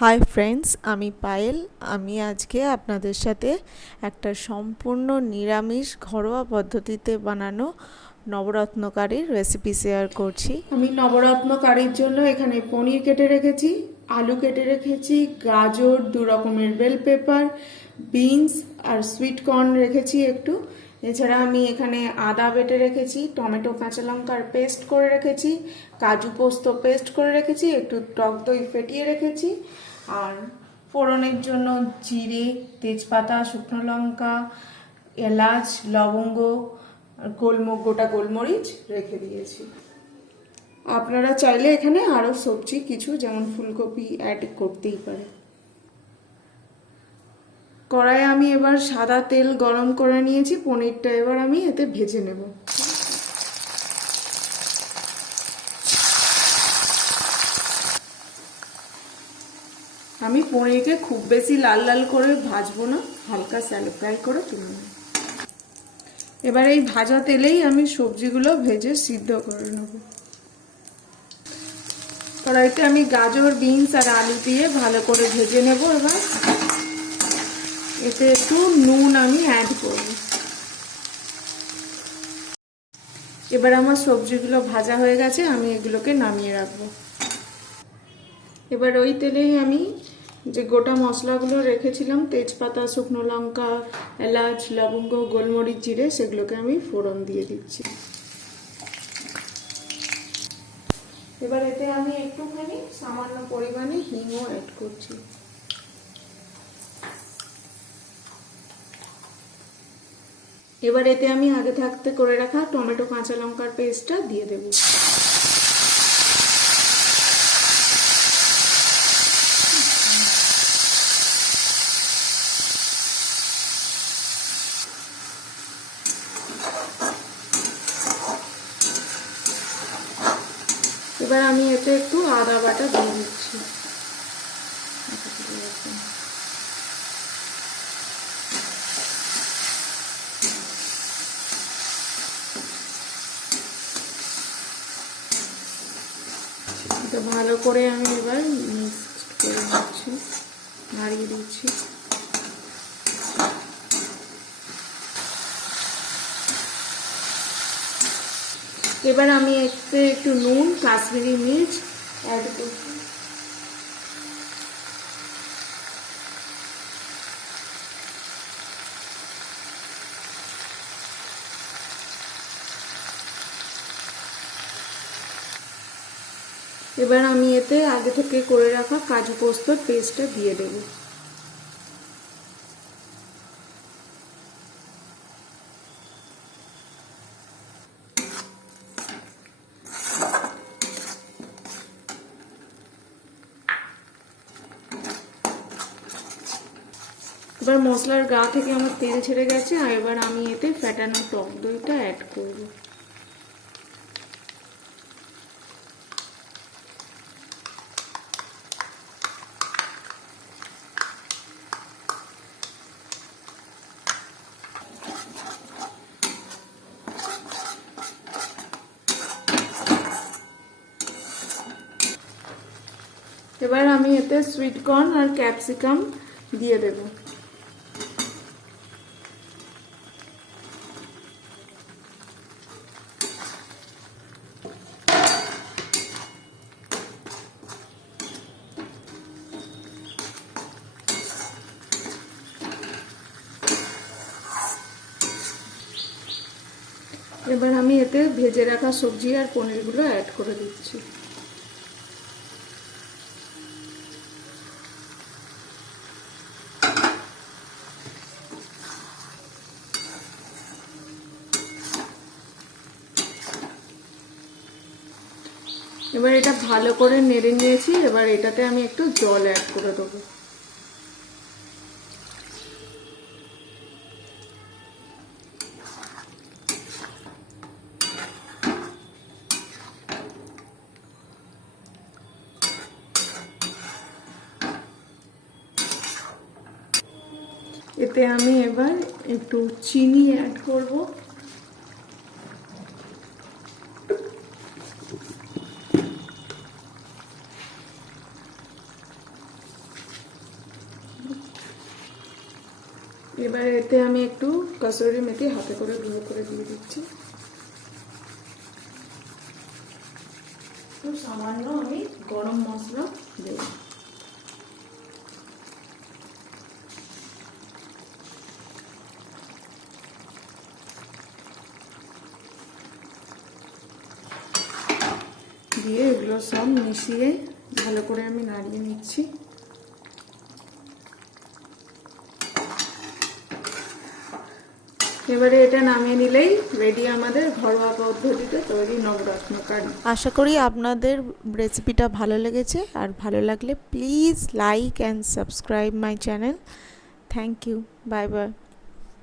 Hi friends, আমি পায়েল। আমি আজকে আপনাদের সাথে একটা সম্পূর্ণ নিরামিষ ঘরোয়া পদ্ধতিতে বানানো নবরত্ন কারির রেসিপি শেয়ার করছি। আমি নবরত্ন কারির জন্য এখানে পনির কেটে রেখেছি, আলু কেটে রেখেছি, গাজর, 2 রকমের বেল পেপার, বিনস আর সুইট কর্ন রেখেছি একটু। এছাড়া আমি এখানে আদা বেটে রেখেছি, টমেটো কাঁচা লঙ্কার পেস্ট করে রেখেছি, কাজু পোস্ত পেস্ট করে রেখেছি, একটু টক দই ফেটিয়ে রেখেছি, আর ফোড়নের জন্য জিরে, তেজপাতা, শুকনো লঙ্কা, এলাচ, লবঙ্গ, গোটা গোলমরিচ রেখে দিয়েছি। আপনারা চাইলে এখানে আরও সবজি কিছু যেমন ফুলকপি অ্যাড করতেই পারে। কড়াইয়ে আমি এবার সাদা তেল গরম করে নিয়েছি, পনিরটা এবার আমি এতে ভেজে নেব। আমি পনিরকে খুব বেশি লাল লাল করে ভাজবো না, হালকা স্যালো ফ্রাই করে তুলে নেব। এবার এই ভাজা তেলেই আমি সবজিগুলো ভেজে সিদ্ধ করে নেব। কড়াইতে আমি গাজর, বিনস আর আলু দিয়ে ভালো করে ভেজে নেব। এবার এতে একটু নুন আমি অ্যাড করব। এবার আমার সবজিগুলো ভাজা হয়ে গেছে, আমি এগুলোকে নামিয়ে রাখবো। এবার ওই তেলেই আমি যে গোটা মশলাগুলো রেখেছিলাম, তেজপাতা, শুকনো লঙ্কা, এলাচ, লবঙ্গ, গোলমরিচ, জিরে, সেগুলোকে আমি ফোড়ন দিয়ে দিচ্ছি। এবার এতে আমি একটুখানি সামান্য পরিমাণে হিংও অ্যাড করছি। এবার এতে আমি আগে থাকতে করে রাখা টমেটো কাঁচা লঙ্কার পেস্টটা দিয়ে দেব। এবার আমি এতে একটু আদা বাটা দিয়ে দিচ্ছি। এটা ভালো করে আমি এবার মিক্স করে দিচ্ছি, নাড়িয়ে দিচ্ছি। এবার আমি এতে একটু নুন, কাশ্মীরি মির্চ অ্যাড করছি। এবার আমি এতে আগে থেকে করে রাখা কাজু পোস্তর পেস্টটা দিয়ে দেব। এবার মশলার গা থেকে আমার তেল ছেড়ে গেছে, আর এবার আমি এতে ফ্যাটানো টক দইটা অ্যাড করব। এবার আমি এতে সুইট কর্ন আর ক্যাপসিকাম দিয়ে দেব। এবার আমি এতে ভেজে রাখা সবজি আর পনিরগুলো অ্যাড করে দিচ্ছি। এবার এটা ভালো করে নেড়ে নিয়েছি, এবার এটাতে আমি একটু জল অ্যাড করে দেবো। এতে আমি এবার একটু চিনি অ্যাড করব। এবার এতে আমি একটু কসুরি মেথি হাতে করে গুঁড়ো করে দিয়ে দিচ্ছি। সামান্য আমি গরম মশলা দেব। দিয়ে এগুলো সব মিশিয়ে ভালো করে আমি নাড়িয়ে নিচ্ছি। এবারে এটা নামিয়ে নিলেই রেডি আমাদের ঘরোয়া পদ্ধতিতে তৈরি নবরত্ন কারি। আশা করি আপনাদের রেসিপিটা ভালো লেগেছে, আর ভালো লাগলে please like and subscribe my channel. Thank you, bye by.